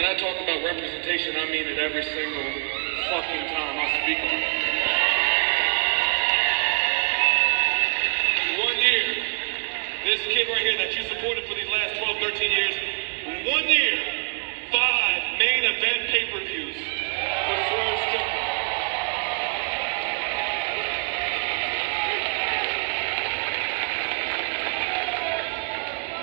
when I talk about representation, I mean it every single fucking time I speak on it. 1 year, this kid right here that you supported for these last 12, 13 years, 1 year, 5 main event pay-per-views for Swerve Strickland.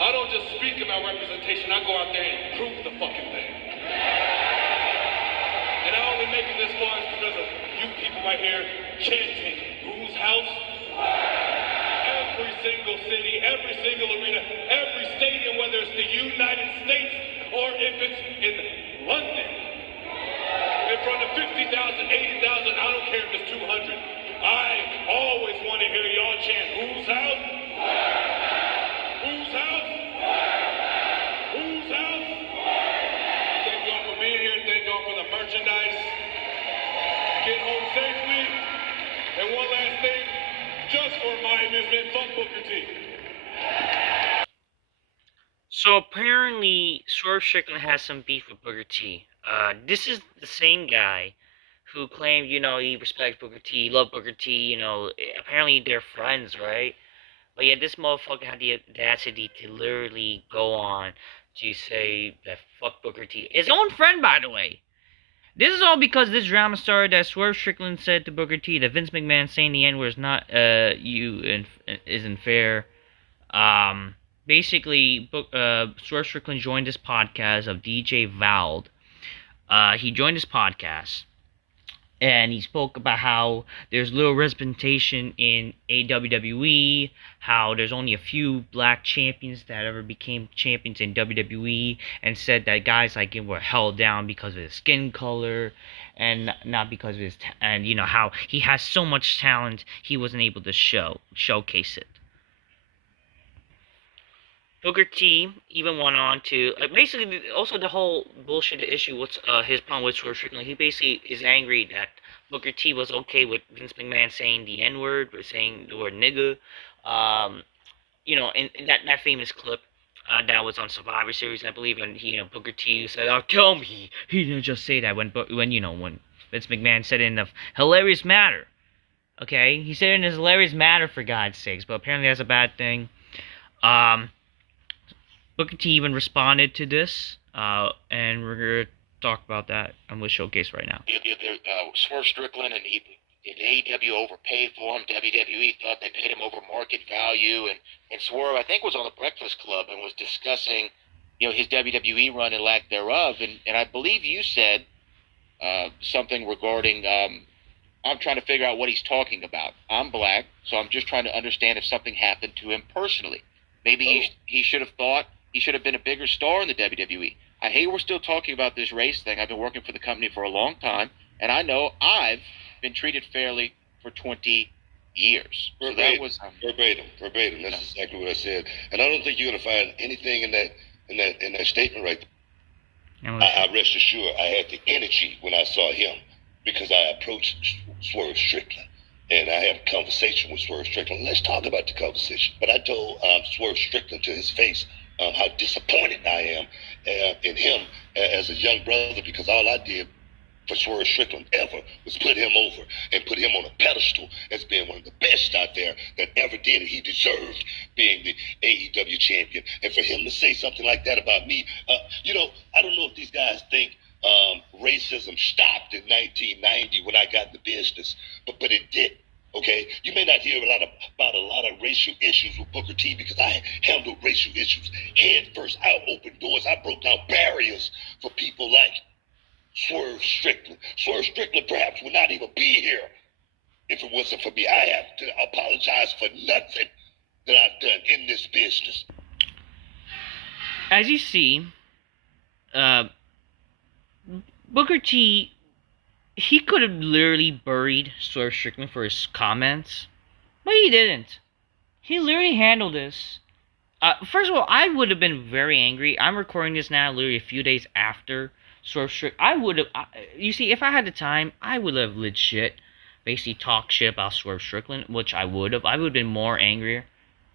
I don't just speak about representation, I go out there and prove the fucking thing. And I only make it this far is because of you people right here chanting, whose house? Every single city, every single arena, every stadium, whether it's the United States or if it's in London. In front of 50,000, 80,000, I don't care if it's 200. I always want to hear y'all chant, whose house? Whose house? Whose house? Thank y'all for being here. Thank y'all for the merchandise. Get home safely. And one last thing, just for my amusement, fuck Booker T. So apparently, Swerve Strickland has some beef with Booker T. This is the same guy who claimed, he respects Booker T, loved Booker T, apparently they're friends, right? But yeah, this motherfucker had the audacity to literally go on to say that fuck Booker T. His own friend, by the way. This is all because this drama started that Swerve Strickland said to Booker T that Vince McMahon saying the N-word is not, isn't fair. Basically, Swerve Strickland joined this podcast of DJ Vlad. He joined this podcast. And he spoke about how there's little representation in AEW, how there's only a few black champions that ever became champions in WWE, and said that guys like him were held down because of his skin color, and not because of his, and how he has so much talent, he wasn't able to showcase it. Booker T even went on to basically also the whole bullshit issue. What's his problem with Swerve Strickland? He basically is angry that Booker T was okay with Vince McMahon saying the N-word or saying the word nigga. In that famous clip that was on Survivor Series, I believe, and Booker T said, "Oh, tell me he didn't just say that when Vince McMahon said it in a hilarious manner." Okay, he said it in a hilarious manner, for God's sakes, but apparently that's a bad thing. Booker T even responded to this, and we're going to talk about that on the showcase right now. Swerve Strickland and AEW overpaid for him. WWE thought they paid him over market value, and Swerve, I think, was on the Breakfast Club and was discussing, his WWE run and lack thereof, and I believe you said something regarding, I'm trying to figure out what he's talking about. I'm black, so I'm just trying to understand if something happened to him personally. Maybe he should have thought he should have been a bigger star in the WWE. I hate we're still talking about this race thing. I've been working for the company for a long time, and I know I've been treated fairly for 20 years. Verbatim, so that was verbatim. That's exactly what I said. And I don't think you're going to find anything in that statement right there. I rest assured I had the energy when I saw him because I approached Swerve Strickland. And I had a conversation with Swerve Strickland. Let's talk about the conversation. But I told Swerve Strickland to his face how disappointed I am in him as a young brother, because all I did for Swerve Strickland ever was put him over and put him on a pedestal as being one of the best out there that ever did it. He deserved being the AEW champion. And for him to say something like that about me, I don't know if these guys think racism stopped in 1990 when I got the business, but it did. Okay, you may not hear about a lot of racial issues with Booker T because I handled racial issues head first. I opened doors. I broke down barriers for people like Swerve Strickland. Swerve Strickland perhaps would not even be here if it wasn't for me. I have to apologize for nothing that I've done in this business. As you see, Booker T, he could have literally buried Swerve Strickland for his comments, but he didn't. He literally handled this. First of all, I would have been very angry. I'm recording this now literally a few days after Swerve Strickland. I would have, you see, if I had the time, I would have legit basically talked shit about Swerve Strickland, which I would have. I would have been more angrier,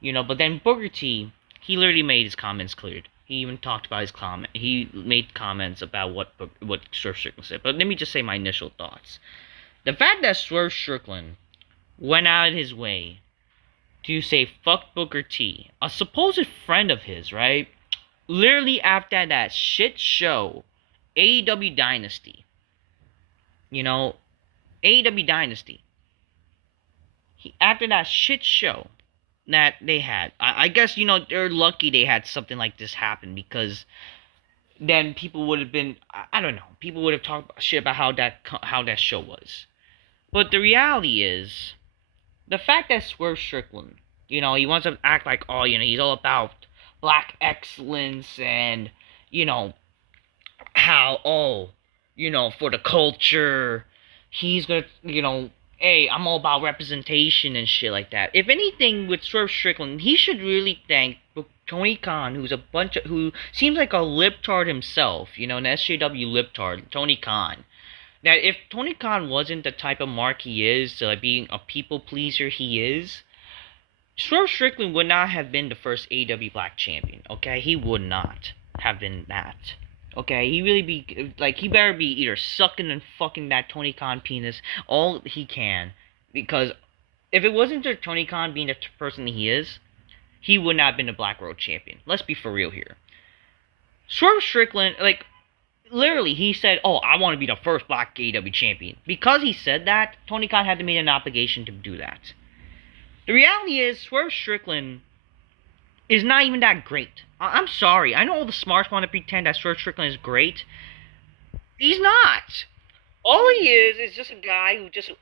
but then Booker T, he literally made his comments clear. He even talked about his comment. He made comments about what Swerve Strickland said. But let me just say my initial thoughts. The fact that Swerve Strickland went out of his way to say fuck Booker T, a supposed friend of his, right? Literally after that shit show, AEW Dynasty. You know, AEW Dynasty. After that shit show that they had, I guess, you know, they're lucky they had something like this happen, because then people would have been, I don't know, people would have talked shit about how that show was. But the reality is, the fact that Swerve Strickland, you know, he wants to act like, oh, you know, he's all about black excellence and, you know, how, oh, you know, for the culture, he's gonna, you know, hey, I'm all about representation and shit like that. If anything, with Swerve Strickland, he should really thank Tony Khan, who seems like a libtard himself, you know, an SJW libtard, Tony Khan. That if Tony Khan wasn't the type of mark he is, like being a people pleaser he is, Swerve Strickland would not have been the first AEW Black Champion, okay? He would not have been that. Okay, he better be either sucking and fucking that Tony Khan penis all he can, because if it wasn't for Tony Khan being the person he is, he would not have been the Black World Champion. Let's be for real here. Swerve Strickland, like, literally, he said, oh, I want to be the first Black AEW Champion. Because he said that, Tony Khan had to make an obligation to do that. The reality is, Swerve Strickland is not even that great. I'm sorry. I know all the smarts want to pretend that Swerve Strickland is great. He's not. All he is just a guy who just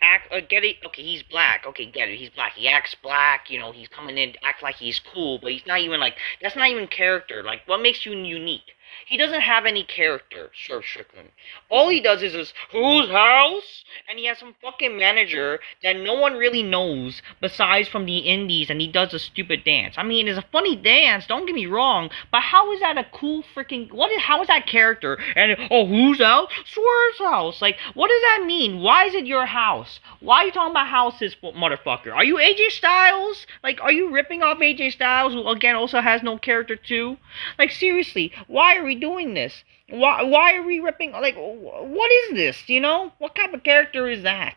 get it. Okay, he's black. Okay, get it. He's black. He acts black. You know, he's coming in, act like he's cool, but he's not even like, that's not even character. Like, what makes you unique? He doesn't have any character, Swerve Strickland. All he does is whose house? And he has some fucking manager that no one really knows besides from the indies, and he does a stupid dance. I mean, it's a funny dance, don't get me wrong, but how is that a cool freaking, how is that character? And, oh, whose house? Swerve's house. Like, what does that mean? Why is it your house? Why are you talking about houses, motherfucker? Are you AJ Styles? Like, are you ripping off AJ Styles, who, again, also has no character, too? Like, seriously, why are we doing this? Why are we ripping, like, what is this, you know? What type of character is that?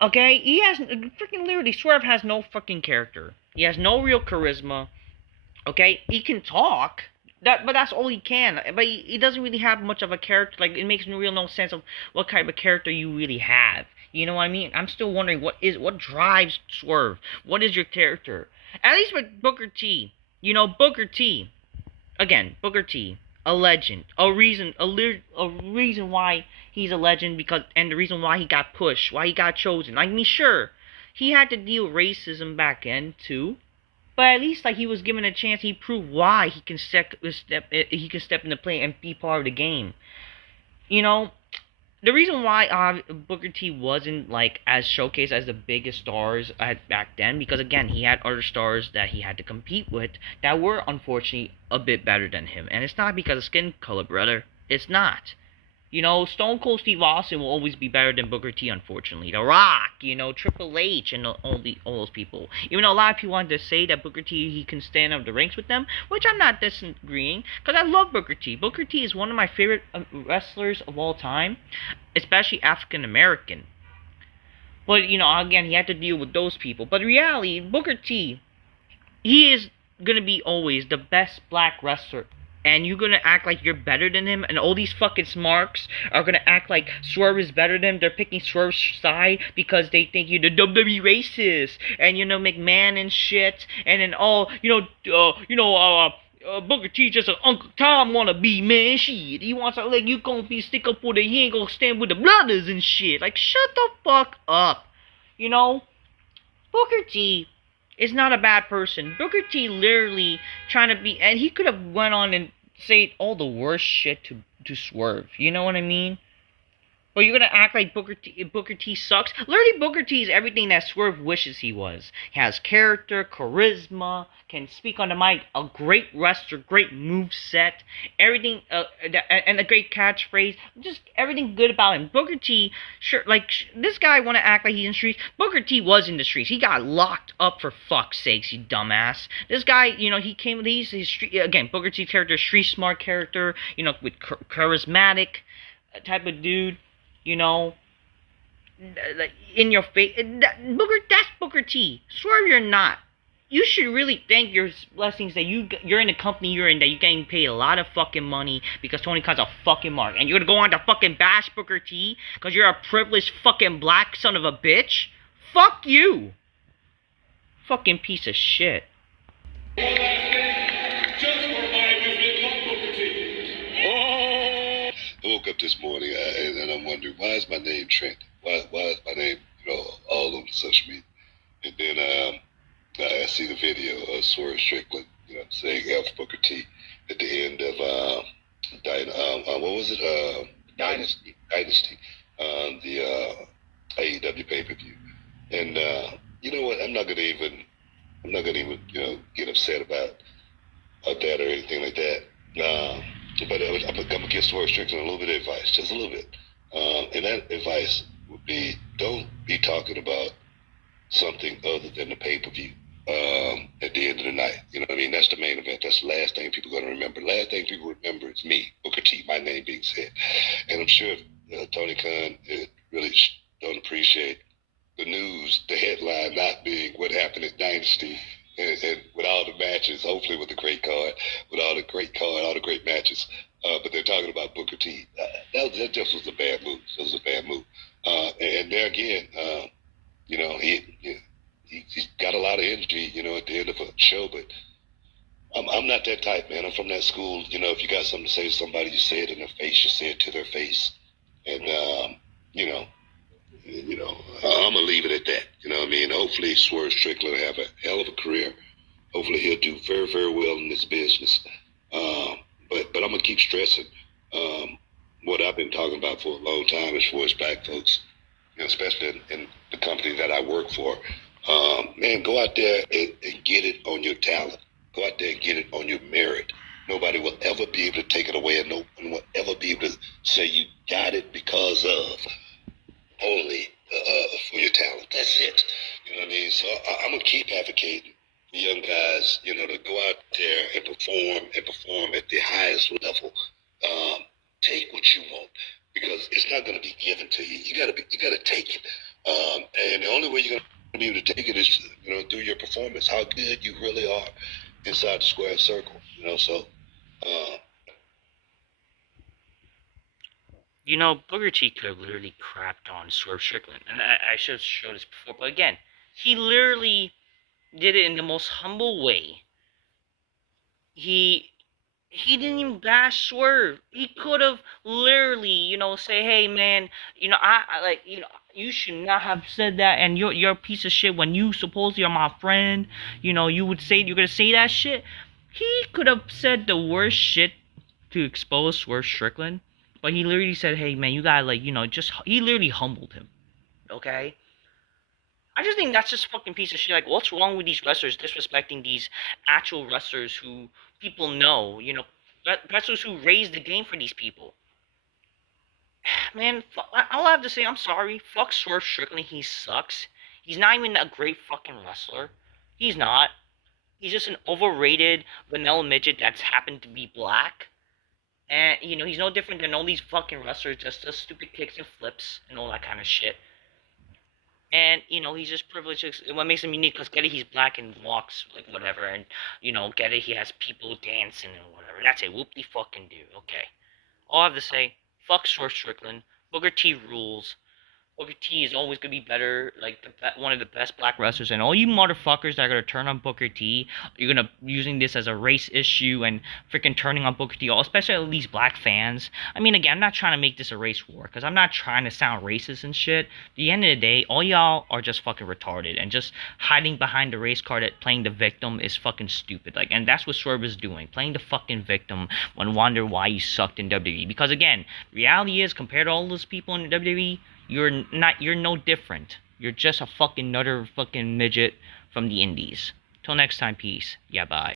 Okay, he has, freaking literally, Swerve has no fucking character. He has no real charisma. Okay, he can talk, but that's all he can. But he doesn't really have much of a character. Like, it makes no sense of what type of character you really have. You know what I mean? I'm still wondering what drives Swerve. What is your character? At least with Booker T. You know, Booker T. Again, Booker T. A legend, a reason why he's a legend, and the reason why he got pushed, why he got chosen. I mean, sure, he had to deal with racism back then too, but at least like he was given a chance. He proved why he can step into play and be part of the game. You know, the reason why Booker T wasn't like as showcased as the biggest stars back then, because again, he had other stars that he had to compete with that were unfortunately a bit better than him. And it's not because of skin color, brother. It's not. You know, Stone Cold Steve Austin will always be better than Booker T, unfortunately. The Rock, you know, Triple H, and all those people. Even though a lot of people wanted to say that Booker T, he can stand up the ranks with them, which I'm not disagreeing, because I love Booker T. Booker T is one of my favorite wrestlers of all time, especially African American. But, you know, again, he had to deal with those people. But in reality, Booker T, he is going to be always the best black wrestler. And you're gonna act like you're better than him, and all these fucking smarks are gonna act like Swerve is better than him. They're picking Swerve's side because they think you're the WWE racist, and you know, McMahon and shit, and then Booker T just an Uncle Tom wanna be, man. Shit, he wants to, like, you gonna be stick up for the, he ain't gonna stand with the brothers and shit. Like, shut the fuck up, you know. Booker T is not a bad person. Booker T literally trying to be, and he could have went on and said all the worst shit to Swerve. You know what I mean? But you're gonna act like Booker T sucks? Literally, Booker T is everything that Swerve wishes he was. He has character, charisma, can speak on the mic, a great wrestler, great move set, everything, and a great catchphrase. Just everything good about him. Booker T, sure, like this guy want to act like he's in the streets. Booker T was in the streets. He got locked up for fuck's sakes, you dumbass. This guy, he came. He's his street again. Booker T character, street smart character. With charismatic type of dude. Like in your face. That's Booker T. Swerve, you're not. You should really thank your blessings that you're in the company you're in, that you're getting paid a lot of fucking money because Tony Khan's a fucking mark. And you're gonna go on to fucking bash Booker T because you're a privileged fucking black son of a bitch? Fuck you. Fucking piece of shit. I woke up this morning and I'm wondering, why is my name trending? Why is my name, all over social media? And then I see the video of Swerve Strickland, saying F Booker T at the end of what was it? Dynasty, the AEW pay-per-view. And you know what? I'm not gonna even get upset about that or anything like that. But I'm gonna give Swerve Strickland a little bit of advice, just a little bit. And that advice would be, don't be talking about something other than the pay-per-view at the end of the night. You know what I mean? That's the main event. That's the last thing people are going to remember. Last thing people remember is me, Booker T, my name being said. And I'm sure Tony Khan really don't appreciate the news, the headline not being what happened at Dynasty. And with all the matches, hopefully with the great card, with all the great card, all the great matches. But they're talking about Booker T. That just was a bad move. It was a bad move. And there again, he's got a lot of energy, at the end of a show. But I'm not that type, man. I'm from that school. If you got something to say to somebody, you say it in their face. You say it to their face. And, I'm going to leave it at that. You know what I mean? Hopefully Swerve Strickland will have a hell of a career. Hopefully he'll do very, very well in this business. But I'm going to keep stressing what I've been talking about for a long time as far as black folks, especially in the company that I work for. Man, go out there and get it on your talent. Go out there and get it on your merit. Nobody will ever be able to take it away, and no one will ever be able to say you got it because of only for your talent. That's it. You know what I mean? So I'm going to keep advocating for young guys, to go out there and perform at the highest level. Take what you want, because it's not going to be given to you. You got to take it. And the only way you're going to be able to take it is, through your performance, how good you really are inside the square circle. So. Booker T could have literally crapped on Swerve Strickland, and I should have showed this before, but again, he literally did it in the most humble way. He didn't even bash Swerve. He could have literally, say, hey man, you should not have said that, and you're a piece of shit when you supposedly are my friend. You're gonna say that shit. He could have said the worst shit to expose Swerve Strickland. But he literally said, hey, man, you gotta, he literally humbled him. Okay? I just think that's just fucking piece of shit. Like, what's wrong with these wrestlers disrespecting these actual wrestlers who people know, wrestlers who raised the game for these people? Man, all I have to say, I'm sorry. Fuck Swerve Strickland, he sucks. He's not even a great fucking wrestler. He's not. He's just an overrated vanilla midget that's happened to be black. And, he's no different than all these fucking wrestlers, just does stupid kicks and flips and all that kind of shit. And, he's just privileged. What makes him unique, because get it, he's black and walks, like, whatever. And, get it, he has people dancing and whatever. That's it. Whoop-de-fucking-do. Okay. All I have to say, fuck Swerve Strickland. Booker T rules. Booker T is always gonna be better, like one of the best black wrestlers, and all you motherfuckers that are gonna turn on Booker T, you're gonna using this as a race issue and freaking turning on Booker T, especially these black fans. I mean, again, I'm not trying to make this a race war, because I'm not trying to sound racist and shit. At the end of the day, all y'all are just fucking retarded, and just hiding behind the race card at playing the victim is fucking stupid. Like, and that's what Swerve is doing, playing the fucking victim and wonder why you sucked in WWE. Because again, reality is, compared to all those people in WWE, you're no different. You're just a fucking another fucking midget from the indies. Till next time, peace. Yeah, bye.